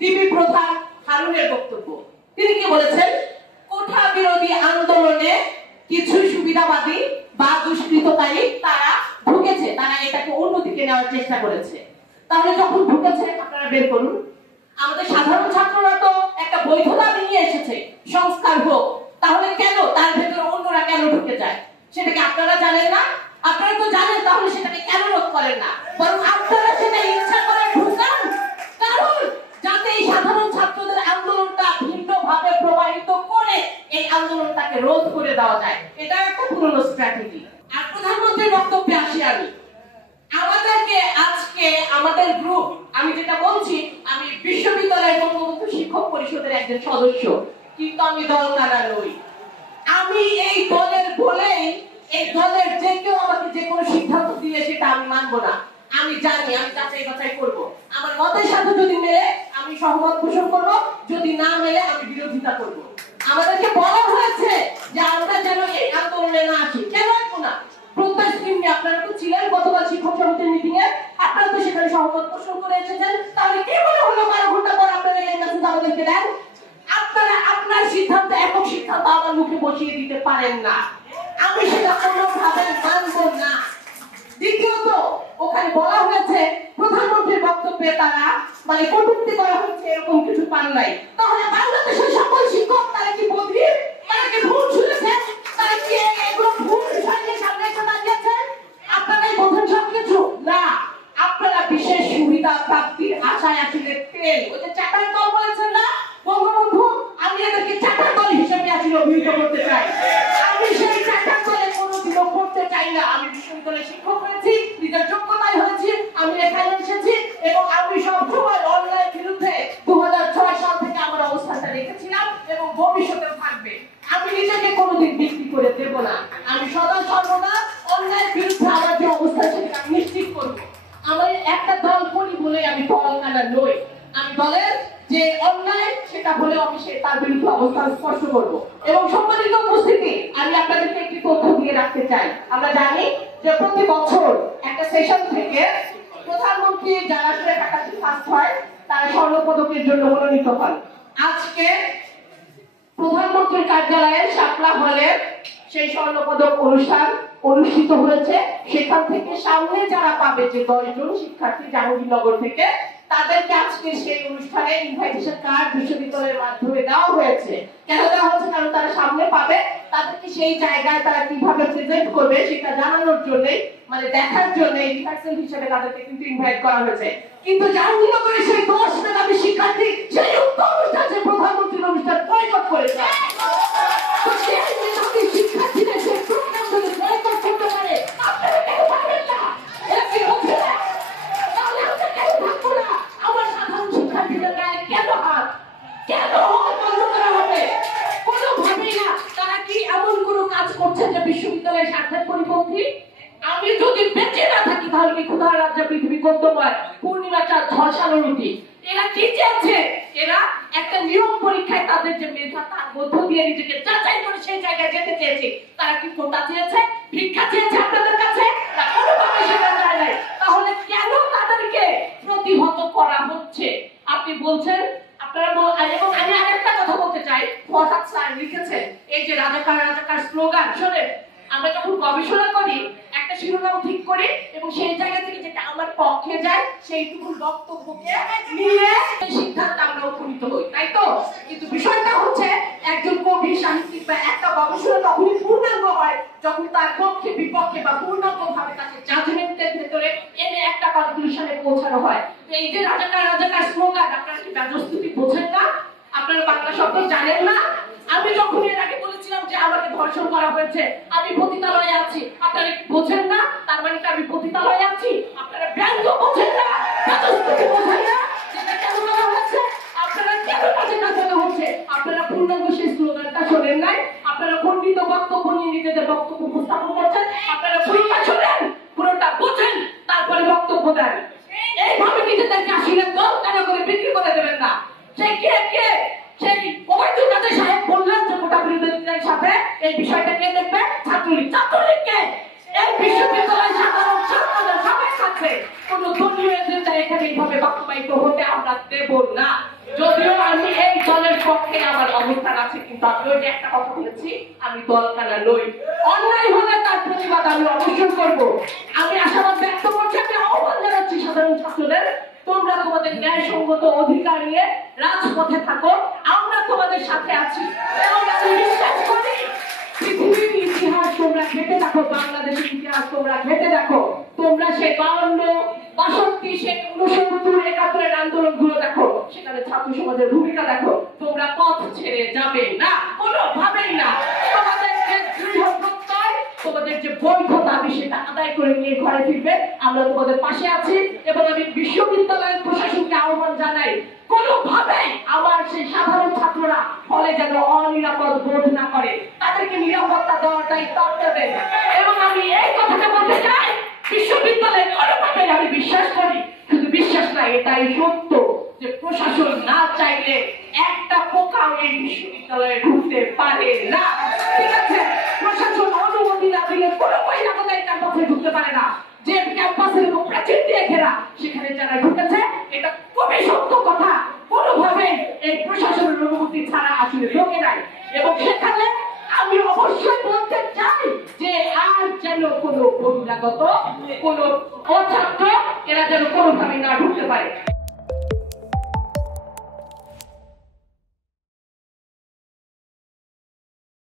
DB প্রধান হারুনের বক্তব্য। তিনি কি বলেছেন? কোঠা বিরোধী আন্দোলনে কিছু সুবিধাবাদী বা দুষ্কৃতকারী তারা ঢুকেছে, তারা এটাকে অন্যদিকে নেওয়ার চেষ্টা করেছে। তাহলে যখন ঢুকেছে আপনারা বের করুন। আমাদের সাধারণ ছাত্ররা তো একটা বৈধতা নিয়ে এসেছে, সংস্কার হোক, তাহলে কেন তার ভেতরে অন্যরা কেন ঢুকে যায় সেটাকে আপনারা জানেন না? আপনারা তো জানেন, তাহলে সেটাকে কেন রোধ করেন না? বরং আপনারা সেটা ইচ্ছা করে ঢুকান, কারণ যাতে এই সাধারণ ছাত্রদের আন্দোলনটা ভিন্নভাবে প্রবাহিত করে এই আন্দোলনটাকে রোধ করে দেওয়া যায়। এটা একটা পুরনো স্ট্র্যাটেজি। আর প্রধানমন্ত্রীর বক্তব্যে আসি আমি। আমাদেরকে আজকে আমাদের গ্রুপ, আমি যেটা বলছি, আমি বিশ্ববিদ্যালয়ের বঙ্গবন্ধু শিক্ষক পরিষদের একজন সদস্য, কিন্তু আমি দল কানা নই। আমি এই দলের বলেই এই দলের যে কেউ আমাকে যে কোনো সিদ্ধান্ত দিলে সেটা আমি মানবো না। আমি জানি আমি যাচাই বাছাই করব। আমার মতের সাথে যদি মেলে আমি সহমত পোষণ করব, যদি না মেলে আমি বিরোধিতা করব। আমাদেরকে বলা হয়েছে যে আমরা যেন এই আন্দোলনে না আসি। কেন আসবো না? প্রত্যেক দিনে আপনারা তো ছিলেন গতকাল শিক্ষক সমিতির মিটিং এ, আপনারা তো সেখানে সহমত পোষণ করে এসেছেন। তাহলে কি মনে হলো 12 ঘন্টা পর আপনারা এই মেসেজ আমাদেরকে দেন? আপনারা আপনার সিদ্ধান্ত, একক সিদ্ধান্ত আমার মুখে বসিয়ে দিতে পারেন না। আমি সেটা কোনোভাবে মানব না। দ্বিতীয়ত, ওখানে বলা হয়েছে প্রধানমন্ত্রীর বক্তব্যে তারা মানে কটূক্তি করা হচ্ছে, এরকম কিছু পান নাই। তাহলে বাংলাদেশের সকল শিক্ষক তারা কি বধির? তারা কি ভুল শুনেছেন? তারা কি এগুলো ভুল বিষয় নিয়ে সামনে এসে দাঁড়িয়েছেন? আপনারাই বোঝেন সবকিছু না। আপনারা বিশেষ সুবিধা প্রাপ্তির আশায় আসলে তেল, ওই যে চাটার দল বলেছেন না বঙ্গবন্ধু, আমি এদেরকে চাটার দল হিসেবে আসলে অভিহিত করতে চাই। আমি সেই চাটার দলে কোনোদিনও করতে চাই না। আমি বিশ্ববিদ্যালয়ের শিক্ষক হয়েছি, নিজের যোগ্যতায় হয়েছি, আমি এখানে এসেছি এবং আমি সবসময় অন্যায়ের বিরুদ্ধে 2006 সাল থেকে আমার অবস্থানটা রেখেছিলাম এবং ভবিষ্যতেও থাকবে। আমি নিজেকে কোনোদিন বিক্রি করে দেব না। আমি সদা সর্বদা অন্যায়ের বিরুদ্ধে আমার যে অবস্থান সেটা আমি নিশ্চিত করব। আমার একটা দল করি বলে আমি দল কানা নই। আমি দলের যে অন্যায় সেটা হলেও আমি তার বিরুদ্ধে অবস্থান স্পষ্ট করব। এবং সম্মানিত উপস্থিতি, আমি আপনাদেরকে একটি তথ্য দিয়ে রাখতে চাই। আমরা জানি যে প্রতি বছর একটা সেশন থেকে প্রধানমন্ত্রী যারা আসলে ফ্যাকাল্টি ফার্স্ট হয় তারা স্বর্ণপদকের জন্য মনোনীত হন। আজকে প্রধানমন্ত্রীর কার্যালয়ের শাপলা হলে সেই স্বর্ণপদক অনুষ্ঠান অনুষ্ঠিত হয়েছে। সেখান থেকে সামনে যারা পাবে, যে 10 জন শিক্ষার্থী জাহাঙ্গীরনগর থেকে, তাদেরকে আজকে সেই অনুষ্ঠানে ইনভাইটেশন কার্ড বিশ্ববিদ্যালয়ের মাধ্যমে দেওয়া হয়েছে। কেন দেওয়া হচ্ছে? কারণ তারা সামনে পাবে, তাদেরকে সেই জায়গায় তারা কিভাবে প্রেজেন্ট করবে সেটা জানানোর জন্য, মানে দেখার জন্য রিহার্সাল হিসেবে তাদেরকে কিন্তু ইনভাইট করা হয়েছে। কিন্তু জাহাঙ্গীরনগরের সেই 10 মেধাবী শিক্ষার্থী সেই উক্ত অনুষ্ঠান, যে প্রধানমন্ত্রীর অনুষ্ঠান বয়কট করেছে। তো সেই মেধাবী শিক্ষার্থীদের সেই প্রোগ্রাম যদি বয়কট করতে পারে, আপনারা কেন পারবেন না? এটা কি হচ্ছে? তাহলে আমরা কেন থাকবো না? আমার সাধারণ শিক্ষার্থীদের গায়ে কেন হাত, কেন বন্ধ করা হবে? কোনোভাবেই না। তারা কি এমন কোনো কাজ করছে যে বিশ্ববিদ্যালয়ের স্বার্থের পরিপন্থী? আমি যদি বেঁচে না থাকি তাহলে কি ক্ষুধার রাজ্য পৃথিবী গদ্যময়, পূর্ণিমা চাঁদ ঝলসানো রুটি? এরা কি চেয়েছে? এরা একটা নিয়োগ পরীক্ষায় তাদের যে মেধা তার মধ্য দিয়ে নিজেকে যাচাই করে সেই জায়গায় যেতে চেয়েছে। তারা কি কোটা চেয়েছে, ভিক্ষা চেয়েছে আপনাদের কাছে? কোনোভাবে সেটা চায় নাই। তাহলে কেন তাদেরকে প্রতিহত করা হচ্ছে? আপনি বলছেন আপনারা, এবং আমি আরেকটা কথা বলতে চাই, ফরহাদ স্যার লিখেছেন এই যে রাজাকার রাজাকার স্লোগান। শোনেন, আমরা যখন গবেষণা করি একটা শিরোনাম ঠিক করি এবং সেই জায়গা থেকে যেটা আমার পক্ষে যায় সেইটুকু বক্তব্যকে নিয়ে সিদ্ধান্তে আমরা উপনীত হই, তাই তো? কিন্তু বিষয়টা হচ্ছে একজন কবি, সাহিত্যিক বা একটা গবেষণা তখনই পূর্ণাঙ্গ হয় যখন তার পক্ষে বিপক্ষে বা পূর্ণাঙ্গ ভাবে তাকে জাজমেন্টের ভেতরে এনে একটা কনক্লুশনে পৌঁছানো হয়। তো এই যে রাজাকার রাজাকার স্লোগান, আপনারা কি ব্যবস্থিতি বোঝেন না? আপনারা বাংলা শব্দ জানেন না? আমি যখন এর আগে বলেছিলাম যে আমাকে ধর্ষণ করা হয়েছে, আমি পতিতালয়ে আছি, আপনারা কি বোঝেন না? তার মানে কি আমি পতিতালয়ে আছি? আপনারা ব্যঙ্গ বোঝেন না, ব্যবস্থিতি বোঝেন না? যেটা কেন বলা হচ্ছে? আপনারা কেন কাজে কাজে হচ্ছে? আপনারা পূর্ণাঙ্গ সেই স্লোগানটা শোনেন নাই? আপনারা খণ্ডিত বক্তব্য নিয়ে নিজেদের বক্তব্য উপস্থাপন করছেন। আপনারা পুরোটা শোনেন, পুরোটা বোঝেন, তারপরে বক্তব্য দেন। এইভাবে নিজেদেরকে আসলে দল কেন করে বিক্রি করে দেবেন না। সেই কে কে সেই ওবায়দুল কাদের সাহেব বললেন যে কোটা বিরোধীদের সাথে এই বিষয়টা কে দেখবে? ছাত্রলীগ। ছাত্রলীগকে এই বিশ্ববিদ্যালয় সাধারণ ছাত্রদের সবাই থাকবে, কোন দলীয় এজেন্ডা এখানে এইভাবে বাস্তবায়িত হতে আমরা দেব না। যদিও আমি এই দলের পক্ষে আমার অবস্থান আছে, কিন্তু আমি ওই যে একটা কথা বলেছি, আমি দলকানা নই। অন্যায় হলে তার প্রতিবাদ আমি অবশ্যই করব। আমি আশাবাদ ব্যক্ত করছি, আমি আহ্বান জানাচ্ছি সাধারণ ছাত্রদের, তোমরা তোমাদের ন্যায়সঙ্গত অধিকার নিয়ে রাজপথে থাকো, আমরা তোমাদের সাথে আছি। এবং আমি বিশ্বাস করি পৃথিবীর ইতিহাস তোমরা ঘেটে দেখো, বাংলাদেশের ইতিহাস তোমরা ঘেটে দেখো, তোমরা সেই 52, 62, সেই 69, 71 আন্দোলন গুলো দেখো, সেখানে ছাত্র সমাজের ভূমিকা দেখো। তোমরা পথ ছেড়ে যাবে না, কোনোভাবেই না। তোমাদের যে দৃঢ় প্রত্যয়, তোমাদের যে বৈধ দাবি, সেটা আদায় করে নিয়ে ঘরে ফিরবে। আমরা তোমাদের পাশে আছি এবং আমি বিশ্ববিদ্যালয়ের প্রশাসনকে আহ্বান জানাই, কোনোভাবে আমার সেই সাধারণ ছাত্ররা হলে যেন অনিরাপদ বোধ না করে, তাদেরকে নিরাপত্তা দেওয়াটাই কর্তব্য। এবং আমি এই কথাটা বলতে চাই, বিশ্ববিদ্যালয়ে কোনোভাবে আমি বিশ্বাস করি, শুধু বিশ্বাস না, এটাই সত্য যে প্রশাসন না চাইলে একটা পোকাও এই বিশ্ববিদ্যালয়ে ঢুকতে পারে না। ঠিক আছে, প্রশাসন অনুমতি না দিলে কোনো বহিরাগত ক্যাম্পাসে ঢুকতে পারে না। যে ক্যাম্পাসের উপর প্রাচীর দিয়ে ঘেরা, সেখানে যারা ঢুকেছে, এটা খুবই সত্য কথা, কোনোভাবে এই প্রশাসনের অনুমতি ছাড়া আসলে ঢোকে নাই। এবং সেখানে আমি অবশ্যই বলতে চাই যে আর যেন কোনো বহিরাগত, কোনো অছাত্র এরা যেন কোনোভাবে না ঢুকতে পারে।